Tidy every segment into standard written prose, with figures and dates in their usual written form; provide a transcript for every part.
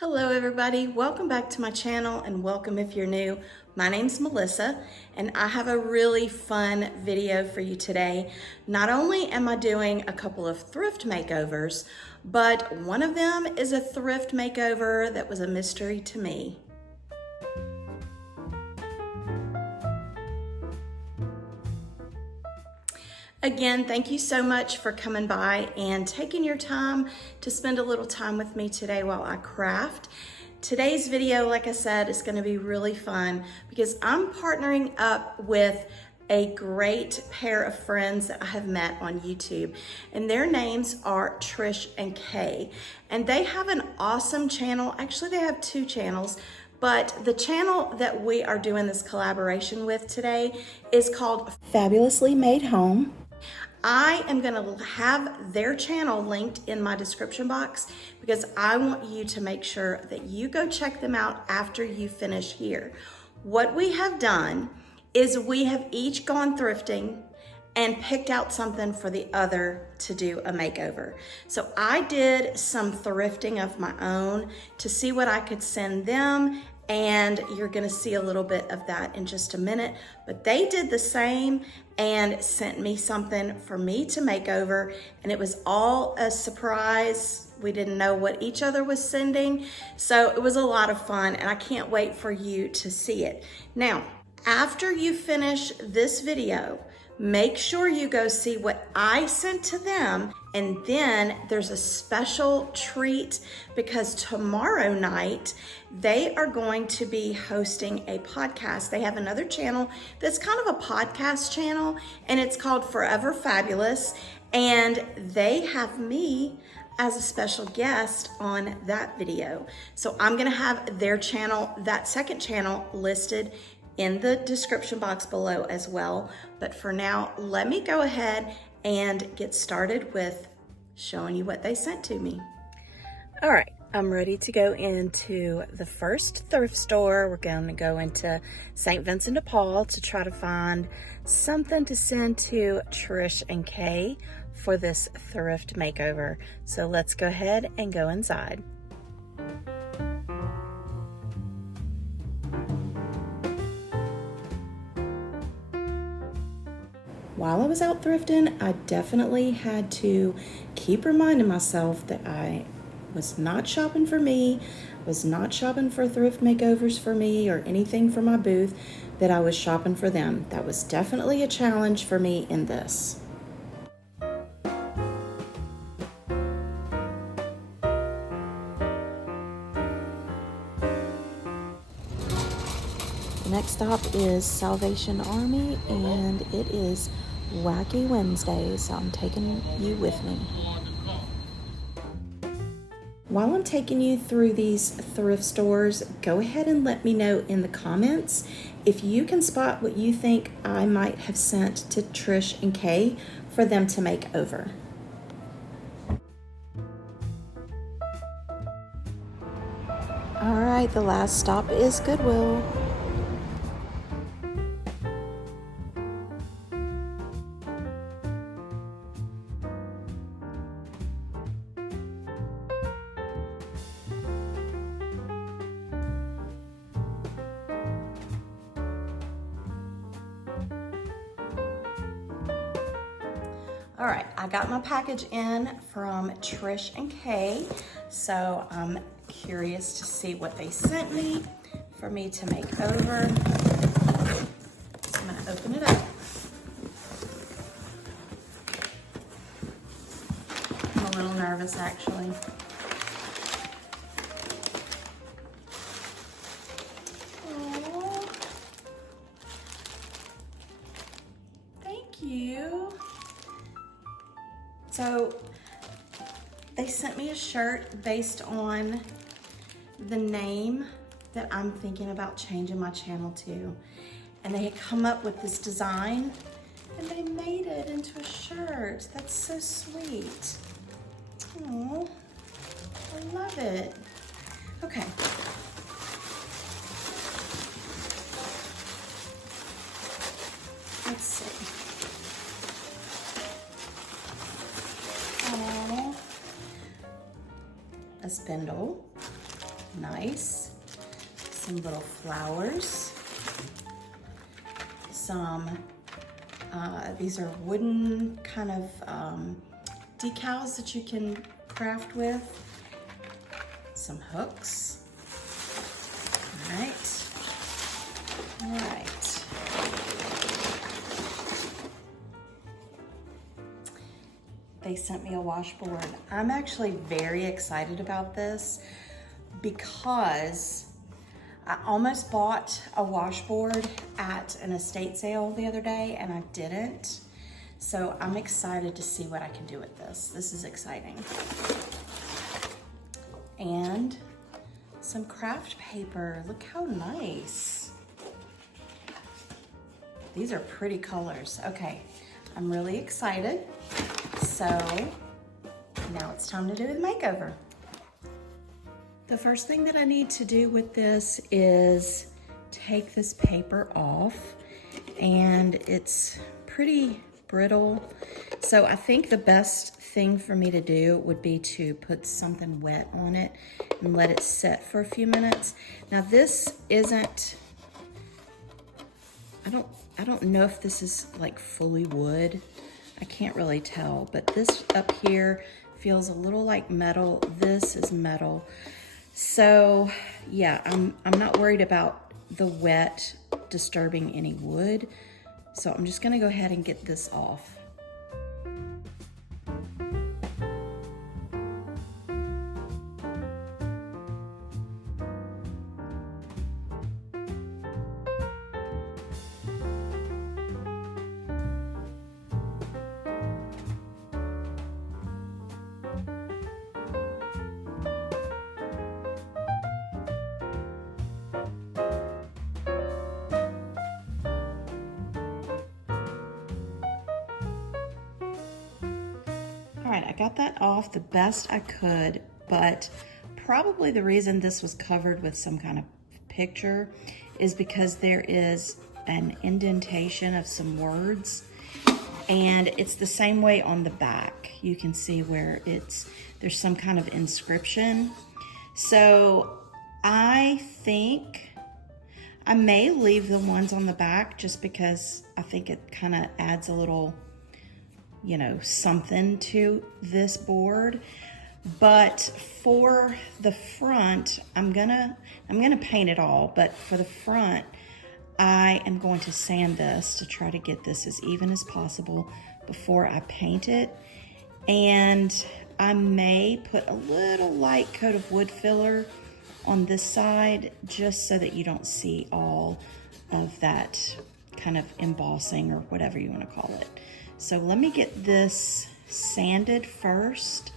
Hello everybody, welcome back to my channel and welcome if you're new. My name's Melissa and I have a really fun video for you today. Not only am I doing a couple of thrift makeovers, but one of them is a thrift makeover that was a mystery to me. Again, thank you so much for coming by and taking your time to spend a little time with me today while I craft. Today's video, like I said, is going to be really fun because I'm partnering up with a great pair of friends that I have met on YouTube, and their names are Trish and Kay, and they have an awesome channel. Actually, they have two channels. But the channel that we are doing this collaboration with today is called Fabulously Made Home. I am going to have their channel linked in my description box because I want you to make sure that you go check them out after you finish here. What we have done is we have each gone thrifting and picked out something for the other to do a makeover. So I did some thrifting of my own to see what I could send them, and you're gonna see a little bit of that in just a minute. But they did the same and sent me something for me to make over, and it was all a surprise. We didn't know what each other was sending, so it was a lot of fun, and I can't wait for you to see it. Now, after you finish this video, make sure you go see what I sent to them, and then there's a special treat because tomorrow night they are going to be hosting a podcast. They have another channel that's kind of a podcast channel, and it's called Forever Fabulous, and they have me as a special guest on that video. So I'm gonna have their channel, that second channel, listed in the description box below as well. But for now, let me go ahead and get started with showing you what they sent to me. All right, I'm ready to go into the first thrift store. We're going to go into St. Vincent de Paul to try to find something to send to Trish and Kay for this thrift makeover. So let's go ahead and go inside. While I was out thrifting, I definitely had to keep reminding myself that I was not shopping for me, was not shopping for thrift makeovers for me or anything for my booth, that I was shopping for them. That was definitely a challenge for me in this. The next stop is Salvation Army, and it is Wacky Wednesday, so I'm taking you with me. While I'm taking you through these thrift stores, go ahead and let me know in the comments if you can spot what you think I might have sent to Trish and Kay for them to make over. All right, the last stop is Goodwill. All right, I got my package in from Trish and Kay, so I'm curious to see what they sent me for me to make over. So I'm gonna open it up. I'm a little nervous actually. Aww. Thank you. So they sent me a shirt based on the name that I'm thinking about changing my channel to. And they had come up with this design and they made it into a shirt. That's so sweet. Oh, I love it. Okay. Let's see. A spindle. Nice. Some little flowers. These are wooden kind of decals that you can craft with. Some hooks. All right. They sent me a washboard. I'm actually very excited about this because I almost bought a washboard at an estate sale the other day and I didn't. So I'm excited to see what I can do with this. This is exciting. And some craft paper. Look how nice. These are pretty colors. Okay, I'm really excited. So now it's time to do the makeover. The first thing that I need to do with this is take this paper off, and it's pretty brittle. So I think the best thing for me to do would be to put something wet on it and let it set for a few minutes. Now this isn't, I don't know if this is like fully wood. I can't really tell, but this up here feels a little like metal. This is metal. So yeah, I'm not worried about the wet disturbing any wood. So I'm just gonna go ahead and get this off. All right, I got that off the best I could, but probably the reason this was covered with some kind of picture is because there is an indentation of some words, and it's the same way on the back. You can see where there's some kind of inscription. So I think I may leave the ones on the back just because I think it kind of adds a little, you know, something to this board. But for the front, I'm gonna paint it all, but for the front, I am going to sand this to try to get this as even as possible before I paint it. And I may put a little light coat of wood filler on this side just so that you don't see all of that kind of embossing or whatever you want to call it. So let me get this sanded first.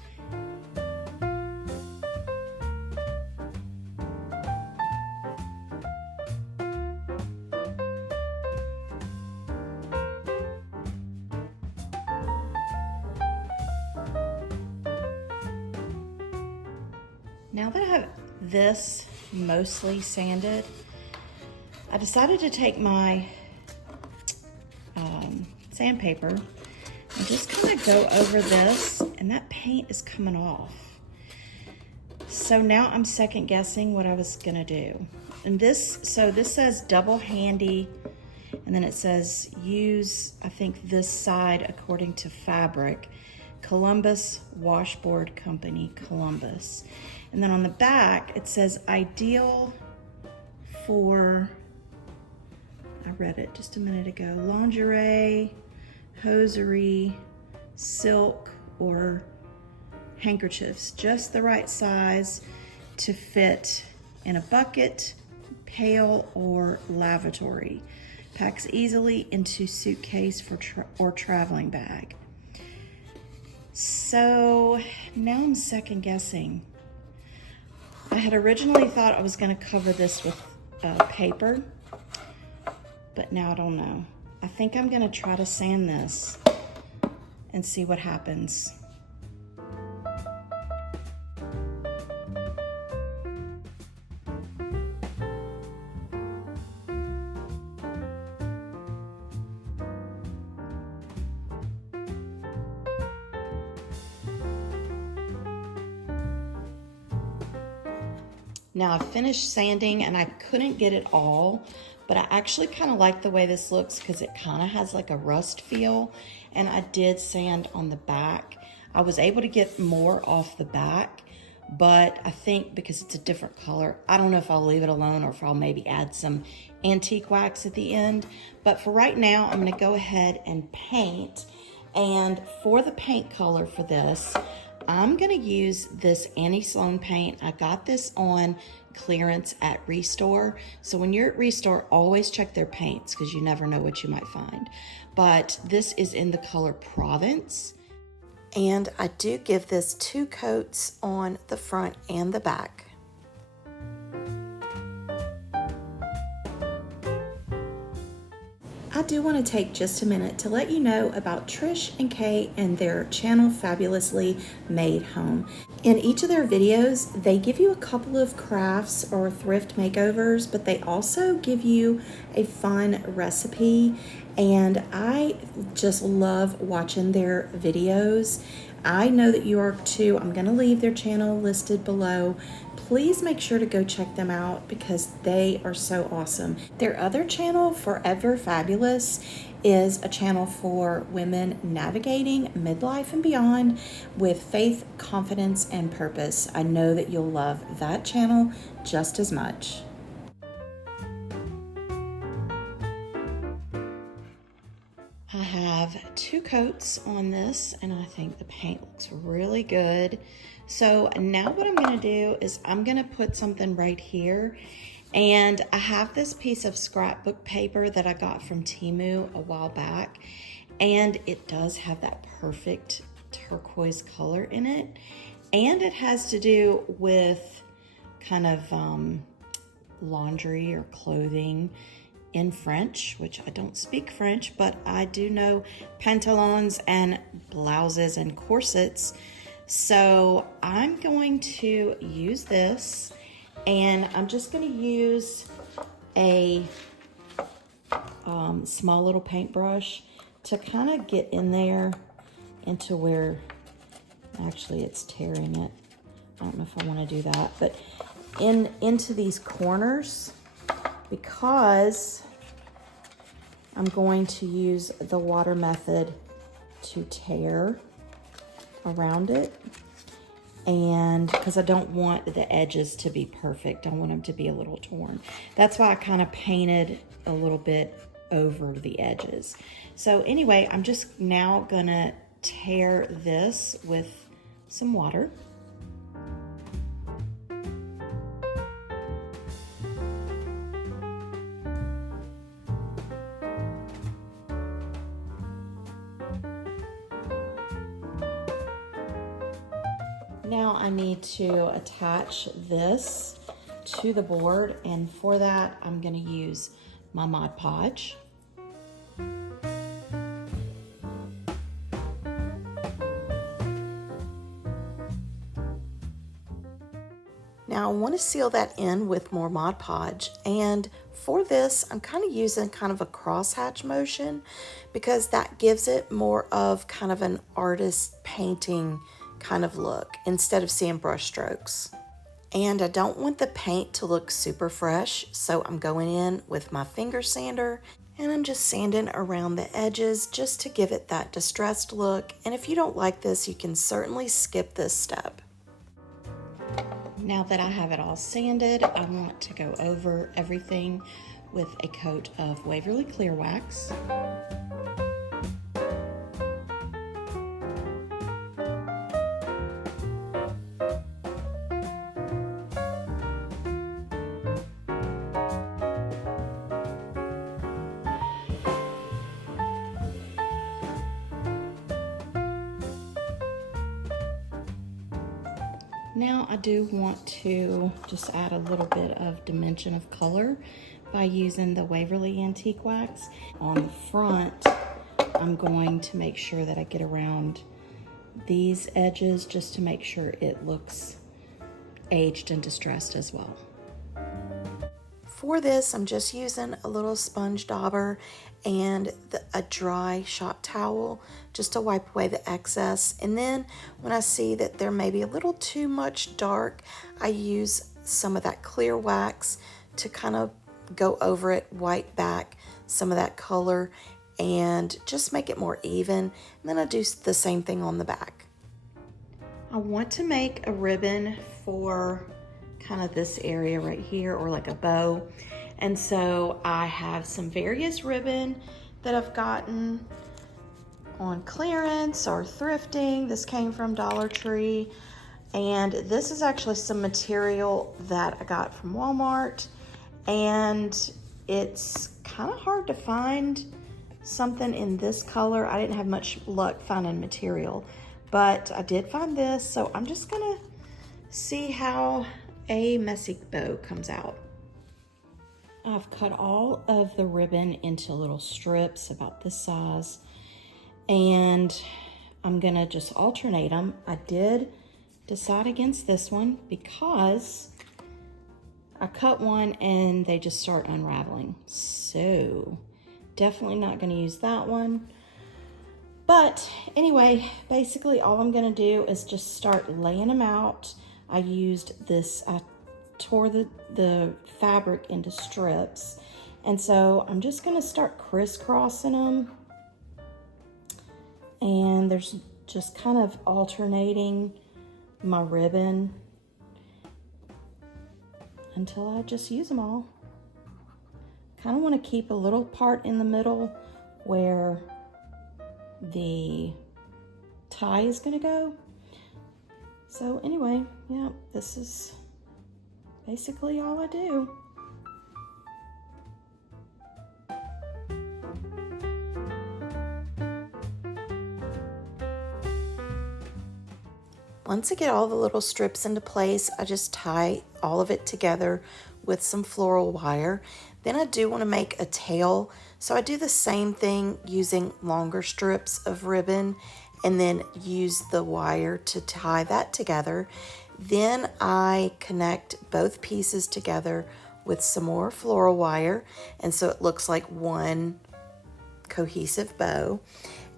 Now that I have this mostly sanded, I decided to take my sandpaper and just kind of go over this, and that paint is coming off. So now I'm second guessing what I was gonna do. And this says double handy, and then it says use, I think, this side according to fabric, Columbus Washboard Company, Columbus. And then on the back, it says ideal for, I read it just a minute ago, lingerie, hosiery, silk, or handkerchiefs, just the right size to fit in a bucket, pail, or lavatory. Packs easily into suitcase or traveling bag. So now I'm second guessing. I had originally thought I was going to cover this with paper, but now I don't know. I think I'm going to try to sand this and see what happens. Now I finished sanding and I couldn't get it all, but I actually kind of like the way this looks because it kind of has like a rust feel. And I did sand on the back. I was able to get more off the back, but I think because it's a different color, I don't know if I'll leave it alone or if I'll maybe add some antique wax at the end. But for right now, I'm gonna go ahead and paint. And for the paint color for this, I'm gonna use this Annie Sloan paint. I got this on clearance at Restore. So when you're at Restore, always check their paints because you never know what you might find. But this is in the color Provence. And I do give this 2 coats on the front and the back. I do want to take just a minute to let you know about Trish and Kay and their channel Fabulously Made Home. In each of their videos, they give you a couple of crafts or thrift makeovers, but they also give you a fun recipe. And I just love watching their videos. I know that you are too. I'm going to leave their channel listed below. Please make sure to go check them out because they are so awesome. Their other channel, Forever Fabulous, is a channel for women navigating midlife and beyond with faith, confidence, and purpose. I know that you'll love that channel just as much. I have 2 coats on this and I think the paint looks really good. So now what I'm gonna do is I'm gonna put something right here, and I have this piece of scrapbook paper that I got from Temu a while back, and it does have that perfect turquoise color in it, and it has to do with kind of laundry or clothing in French, which I don't speak French, but I do know pantalons and blouses and corsets. So I'm going to use this, and I'm just going to use a small little paintbrush to kind of get in there into where, actually it's tearing it. I don't know if I want to do that, but into these corners, because I'm going to use the water method to tear around it, and because I don't want the edges to be perfect, I want them to be a little torn. That's why I kind of painted a little bit over the edges. So anyway, I'm just now gonna tear this with some water. Now I need to attach this to the board, and for that I'm going to use my Mod Podge. Now I want to seal that in with more Mod Podge, and for this I'm kind of using kind of a crosshatch motion because that gives it more of kind of an artist painting kind of look instead of seeing brush strokes. And I don't want the paint to look super fresh, so I'm going in with my finger sander and I'm just sanding around the edges just to give it that distressed look. And if you don't like this, you can certainly skip this step. Now that I have it all sanded, I want to go over everything with a coat of Waverly Clear Wax. Now I do want to just add a little bit of dimension of color by using the Waverly Antique Wax. On the front, I'm going to make sure that I get around these edges just to make sure it looks aged and distressed as well. For this, I'm just using a little sponge dauber and a dry shop towel just to wipe away the excess. And then when I see that there may be a little too much dark, I use some of that clear wax to kind of go over it, wipe back some of that color, and just make it more even. And then I do the same thing on the back. I want to make a ribbon for kind of this area right here, or like a bow. And so I have some various ribbon that I've gotten on clearance or thrifting. This came from Dollar Tree. And this is actually some material that I got from Walmart. And it's kind of hard to find something in this color. I didn't have much luck finding material, but I did find this. So I'm just gonna see how a messy bow comes out. I've cut all of the ribbon into little strips about this size, and I'm gonna just alternate them. I did decide against this one because I cut one and they just start unraveling. So definitely not gonna use that one. But anyway, basically all I'm gonna do is just start laying them out. I used this, I tore the fabric into strips. And so I'm just gonna start crisscrossing them. And there's just kind of alternating my ribbon until I just use them all. Kind of want to keep a little part in the middle where the tie is going to go. So anyway, yeah, this is basically all I do. Once I get all the little strips into place, I just tie all of it together with some floral wire. Then I do want to make a tail, so I do the same thing using longer strips of ribbon and then use the wire to tie that together. Then I connect both pieces together with some more floral wire, and so it looks like one cohesive bow.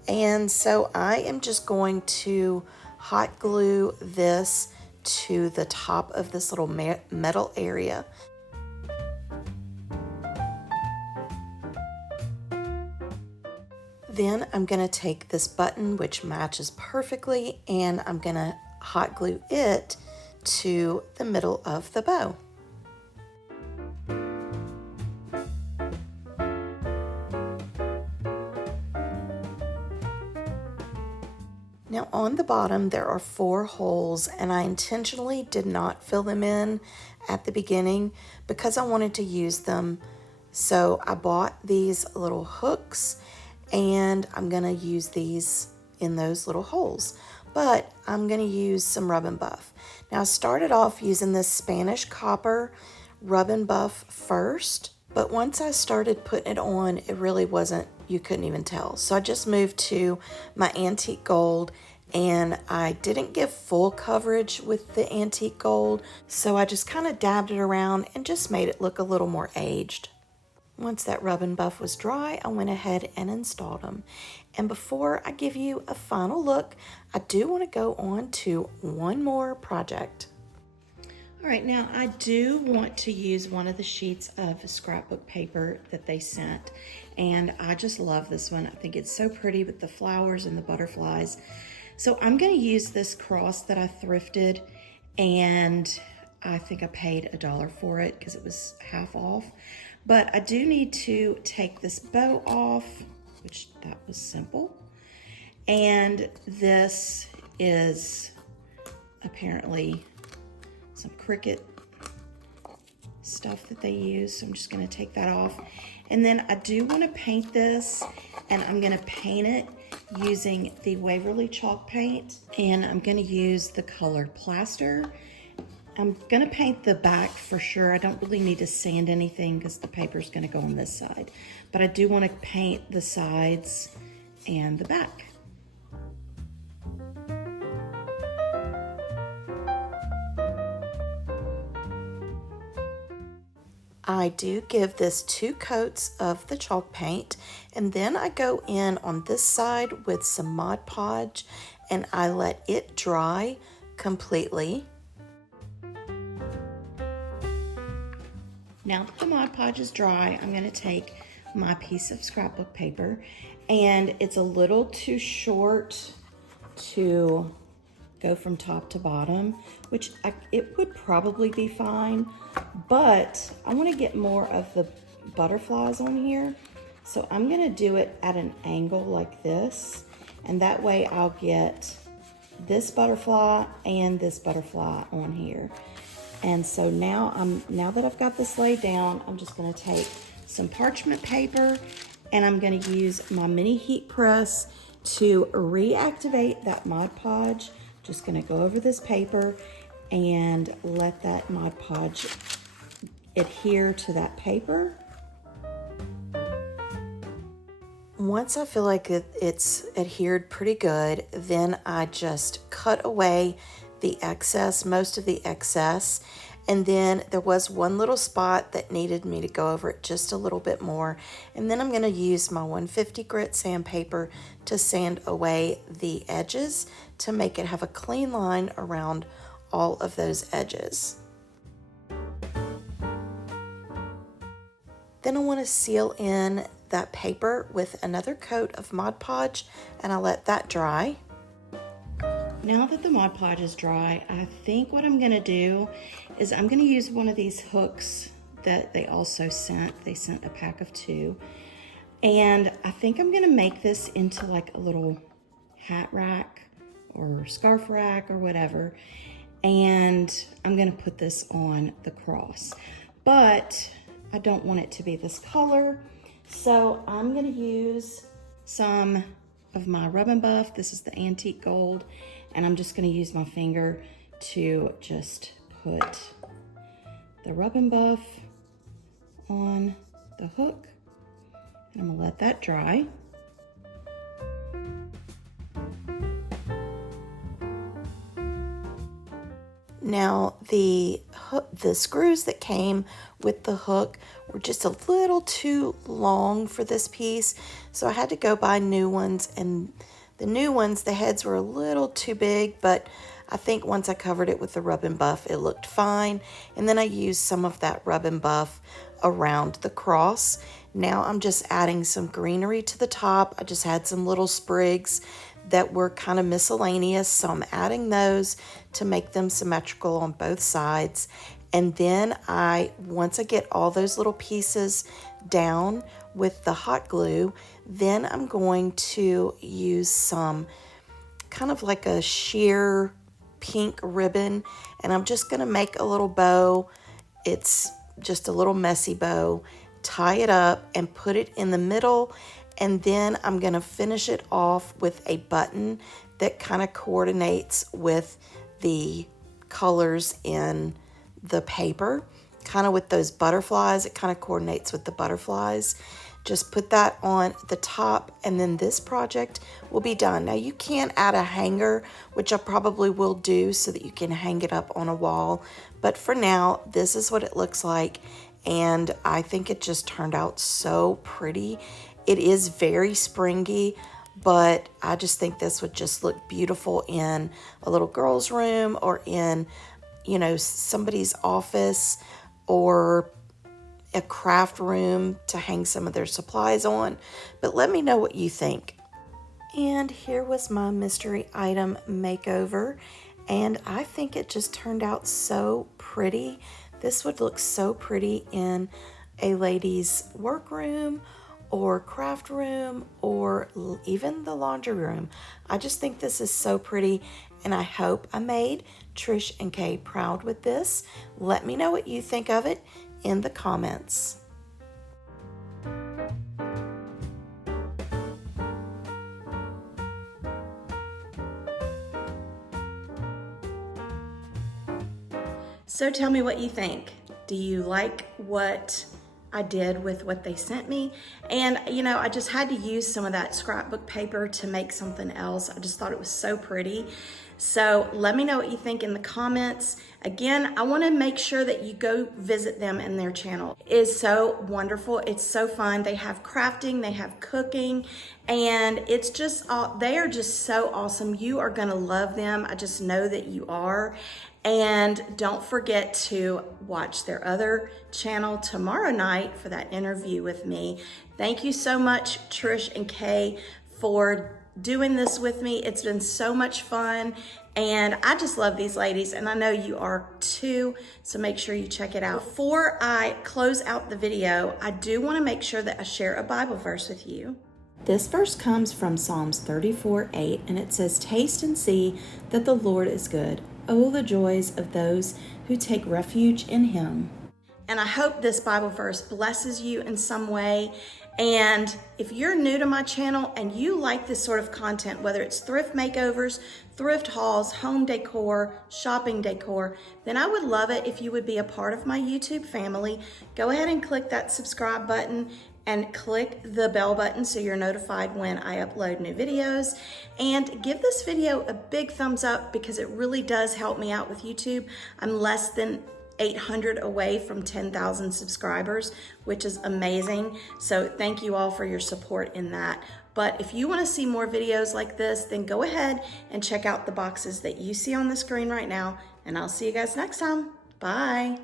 And so I am just going to hot glue this to the top of this little metal area. Then I'm going to take this button, which matches perfectly, and I'm going to hot glue it to the middle of the bow. Now on the bottom there are 4 holes, and I intentionally did not fill them in at the beginning because I wanted to use them. So I bought these little hooks and I'm gonna use these in those little holes, but I'm gonna use some rub and buff. Now I started off using this Spanish copper rub and buff first, but once I started putting it on, it really wasn't, you couldn't even tell. So I just moved to my antique gold, and I didn't give full coverage with the antique gold, so I just kind of dabbed it around and just made it look a little more aged. Once that rub and buff was dry, I went ahead and installed them. And before I give you a final look, I do want to go on to one more project. All right, now I do want to use one of the sheets of scrapbook paper that they sent, and I just love this one. I think it's so pretty with the flowers and the butterflies. So I'm going to use this cross that I thrifted, and I think I paid $1 for it because it was half off. But I do need to take this bow off, which that was simple. And this is apparently some Cricut stuff that they use, so I'm just going to take that off. And then I do want to paint this, and I'm going to paint it using the Waverly chalk paint, and I'm going to use the colored plaster. I'm going to paint the back for sure. I don't really need to sand anything because the paper is going to go on this side, but I do want to paint the sides and the back. I do give this 2 coats of the chalk paint, and then I go in on this side with some Mod Podge and I let it dry completely. Now that the Mod Podge is dry, I'm gonna take my piece of scrapbook paper, and it's a little too short to go from top to bottom, which it would probably be fine, but I wanna get more of the butterflies on here. So I'm gonna do it at an angle like this, and that way I'll get this butterfly and this butterfly on here. And so now that I've got this laid down, I'm just gonna take some parchment paper and I'm gonna use my mini heat press to reactivate that Mod Podge. Just gonna go over this paper and let that Mod Podge adhere to that paper. Once I feel like it's adhered pretty good, then I just cut away the excess, most of the excess. And then there was one little spot that needed me to go over it just a little bit more. And then I'm gonna use my 150 grit sandpaper to sand away the edges to make it have a clean line around all of those edges. Then I wanna seal in that paper with another coat of Mod Podge, and I'll let that dry. Now that the Mod Podge is dry, I think what I'm gonna do is I'm gonna use one of these hooks that they also sent. They sent a pack of 2. And I think I'm gonna make this into like a little hat rack or scarf rack or whatever. And I'm gonna put this on the cross. But I don't want it to be this color. So I'm gonna use some of my Rub and Buff. This is the antique gold. And I'm just gonna use my finger to just put the Rub and Buff on the hook. And I'm gonna let that dry. Now the screws that came with the hook were just a little too long for this piece, so I had to go buy new ones, and the new ones, the heads were a little too big, but I think once I covered it with the Rub and Buff, it looked fine. And then I used some of that Rub and Buff around the cross. Now I'm just adding some greenery to the top. I just had some little sprigs that were kind of miscellaneous, so I'm adding those to make them symmetrical on both sides. And then once I get all those little pieces down with the hot glue, then I'm going to use some kind of like a sheer pink ribbon, and I'm just gonna make a little bow. It's just a little messy bow, tie it up and put it in the middle, and then I'm gonna finish it off with a button that kind of coordinates with the colors in the paper, kind of with those butterflies. It kind of coordinates with the butterflies. Just put that on the top, and then this project will be done. Now you can add a hanger, which I probably will do so that you can hang it up on a wall. But for now, this is what it looks like, and I think it just turned out so pretty. It is very springy, but I just think this would just look beautiful in a little girl's room, or in, you know, somebody's office, or a craft room to hang some of their supplies on. But let me know what you think. And here was my mystery item makeover, and I think it just turned out so pretty. This would look so pretty in a lady's workroom or craft room, or even the laundry room. I just think this is so pretty, and I hope I made Trish and Kay proud with this. Let me know what you think of it in the comments. So tell me what you think. Do you like what I did with what they sent me? And you know, I just had to use some of that scrapbook paper to make something else. I just thought it was so pretty. So let me know what you think in the comments. Again, I want to make sure that you go visit them in their channel. It is so wonderful. It's so fun. They have crafting, they have cooking, and it's just, they are just so awesome. You are going to love them. I just know that you are. And don't forget to watch their other channel tomorrow night for that interview with me. Thank you so much, Trish and Kay, for doing this with me. It's been so much fun, and I just love these ladies, and I know you are too, so make sure you check it out. Before I close out the video, I do want to make sure that I share a Bible verse with you. This verse comes from Psalms 34:8, and it says, "Taste and see that the Lord is good. Oh, the joys of those who take refuge in him." And I hope this Bible verse blesses you in some way. And if you're new to my channel and you like this sort of content, whether it's thrift makeovers, thrift hauls, home decor, shopping decor, then I would love it if you would be a part of my YouTube family. Go ahead and click that subscribe button and click the bell button so you're notified when I upload new videos. And give this video a big thumbs up because it really does help me out with YouTube. I'm less than 800 away from 10,000 subscribers, which is amazing. So thank you all for your support in that. But if you want to see more videos like this, then go ahead and check out the boxes that you see on the screen right now. And I'll see you guys next time. Bye.